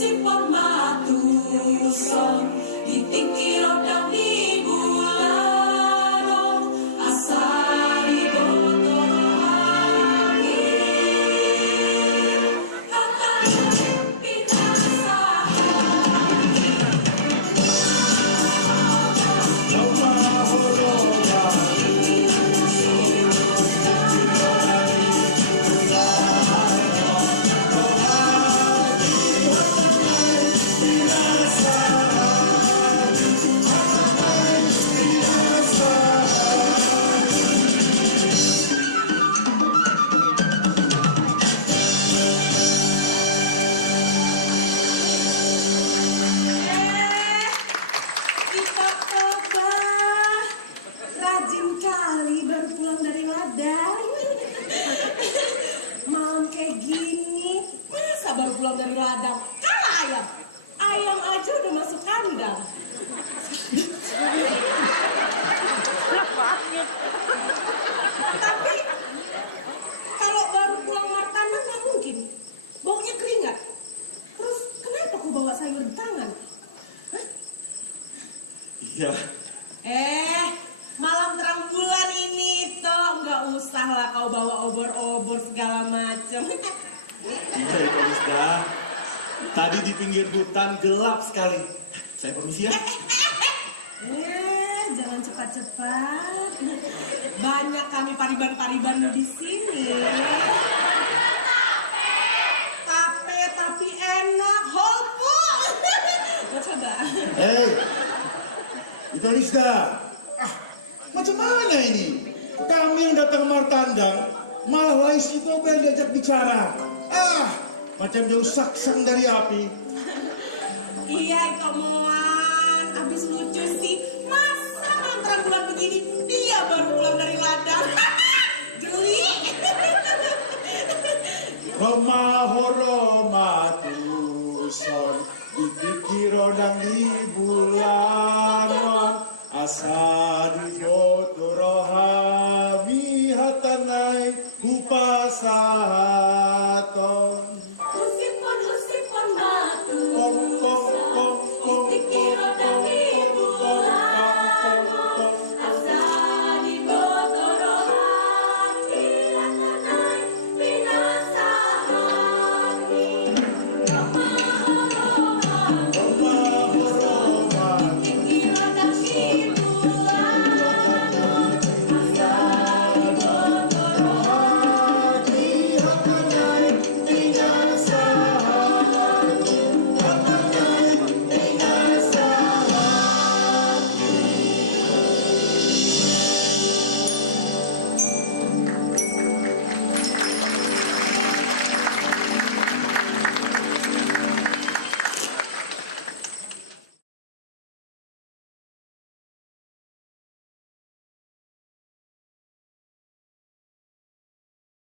sipon matuson ditingkir odang di bulan asari botol angin kata binasa baru pulang dari ladang, kalah ayam. Ayam aja udah masuk kandang. Tapi kalau baru pulang martabat nggak mungkin. Baunya keringat. Terus kenapa aku bawa sayur di tangan? Hah? Iya. Malam terang bulan ini toh nggak usah lah kau bawa obor-obor segala macam. Iya, Pak Misda. Tadi di pinggir hutan gelap sekali. Saya permisi ya. Jangan cepat-cepat. Banyak kami pariban-pariban di sini. Tape tapi enak, holpul. Mau coba? Itu Misda. Macam mana ini? Kami yang datang martandang, malah Wais itu yang diajak bicara. Macam jauh saksang dari api. Iya, itu omongan. Abis lucu sih. Masa malam terang bulan begini, dia baru pulang dari ladang. Geli. Romahoromatuson dipikir odang di bulan asadi foto rohami hatanai kupasahan.